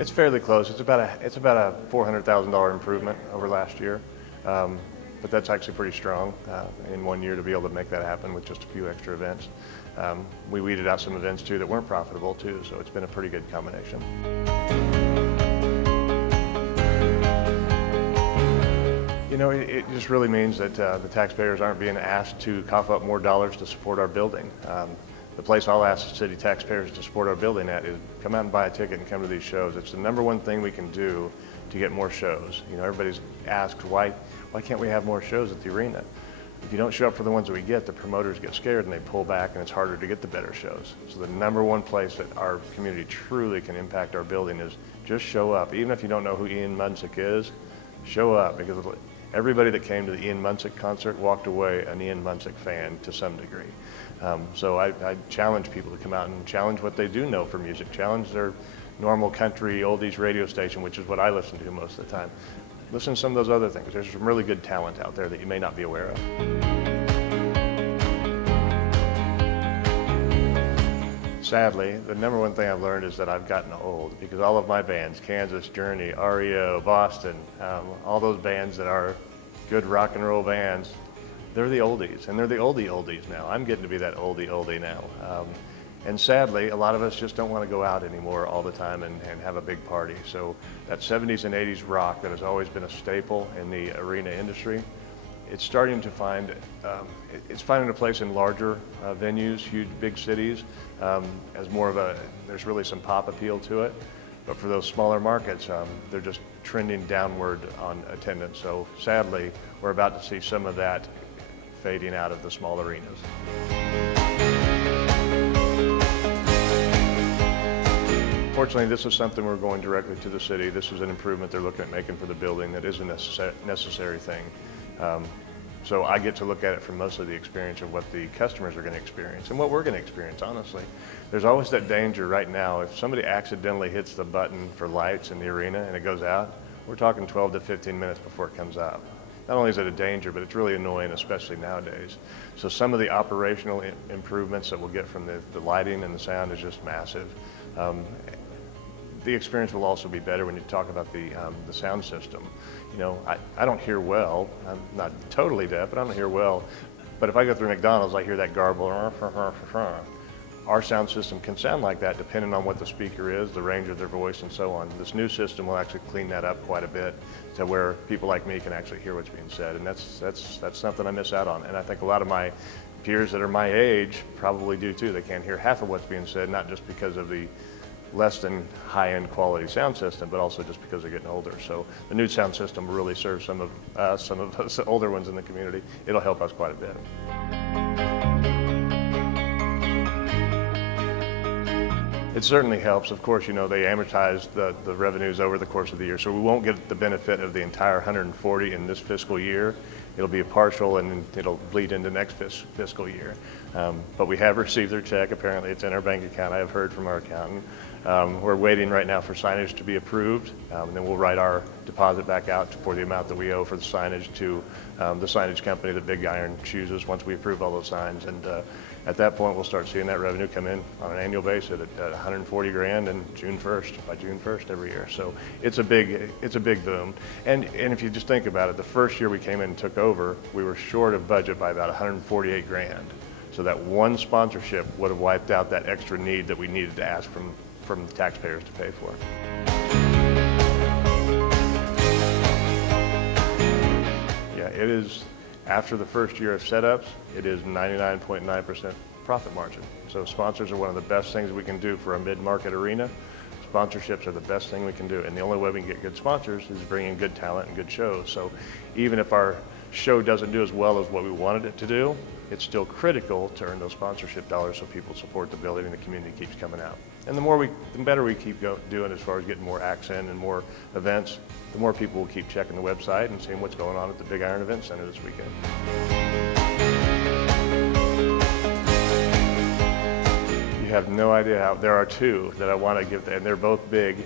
It's fairly close. It's about a $400,000 improvement over last year, but that's actually pretty strong in 1 year to be able to make that happen with just a few extra events. We weeded out some events too that weren't profitable too, so it's been a pretty good combination. You know, it just really means that the taxpayers aren't being asked to cough up more dollars to support our building. The place I'll ask the city taxpayers to support our building at is come out and buy a ticket and come to these shows. It's the number one thing we can do to get more shows. You know, everybody's asked why can't we have more shows at the arena? If you don't show up for the ones that we get, the promoters get scared and they pull back, and it's harder to get the better shows. So the number one place that our community truly can impact our building is just show up. Even if you don't know who Ian Munsick is, show up, because everybody that came to the Ian Munsick concert walked away an Ian Munsick fan to some degree. So I challenge people to come out and challenge what they do know for music, challenge their normal country oldies radio station, which is what I listen to most of the time. Listen to some of those other things. There's some really good talent out there that you may not be aware of. Sadly, the number one thing I've learned is that I've gotten old, because all of my bands, Kansas, Journey, REO, Boston, all those bands that are good rock and roll bands, they're the oldies, and they're the oldies now. I'm getting to be that oldie now. And sadly, a lot of us just don't want to go out anymore all the time and have a big party. So that 70s and 80s rock that has always been a staple in the arena industry, it's starting to find, it's finding a place in larger venues, huge big cities, as more of there's really some pop appeal to it. But for those smaller markets, they're just trending downward on attendance. So sadly, we're about to see some of that fading out of the small arenas. Fortunately, this is something we're going directly to the city. This is an improvement they're looking at making for the building that is a necessary thing. So I get to look at it from mostly the experience of what the customers are going to experience and what we're going to experience, honestly. There's always that danger right now. If somebody accidentally hits the button for lights in the arena and it goes out, we're talking 12 to 15 minutes before it comes out. Not only is it a danger, but it's really annoying, especially nowadays. So some of the operational improvements that we'll get from the lighting and the sound is just massive. The experience will also be better when you talk about the sound system. You know, I don't hear well. I'm not totally deaf, but I don't hear well. But if I go through McDonald's, I hear that garble. Our sound system can sound like that depending on what the speaker is, the range of their voice, and so on. This new system will actually clean that up quite a bit to where people like me can actually hear what's being said, and that's something I miss out on. And I think a lot of my peers that are my age probably do too. They can't hear half of what's being said, not just because of the less than high-end quality sound system, but also just because they're getting older. So the new sound system will really serve some of us older ones in the community. It'll help us quite a bit. It certainly helps. Of course, you know, they amortize the revenues over the course of the year, so we won't get the benefit of the entire 140 in this fiscal year. It'll be a partial, and it'll bleed into next fiscal year. But we have received their check. Apparently, it's in our bank account. I have heard from our accountant. We're waiting right now for signage to be approved, and then we'll write our deposit back out for the amount that we owe for the signage to the signage company that BigIron chooses once we approve all those signs. And at that point, we'll start seeing that revenue come in on an annual basis at 140 grand and by June 1st every year. So it's a big boom. And if you just think about it, the first year we came in and took over, we were short of budget by about 148 grand. So that one sponsorship would have wiped out that extra need that we needed to ask from the taxpayers to pay for. Yeah, it is, after the first year of setups, it is 99.9% profit margin. So sponsors are one of the best things we can do for a mid-market arena. Sponsorships are the best thing we can do, and the only way we can get good sponsors is bringing good talent and good shows. So even if our show doesn't do as well as what we wanted it to do, it's still critical to earn those sponsorship dollars so people support the building and the community keeps coming out. And the better we keep doing as far as getting more acts in and more events, the more people will keep checking the website and seeing what's going on at the BigIron Event Center this weekend. You have no idea how. There are two that I want to give, and they're both big.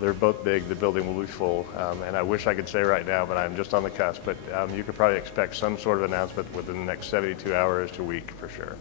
They're both big. The building will be full, and I wish I could say right now, but I'm just on the cusp. But you could probably expect some sort of announcement within the next 72 hours to a week for sure.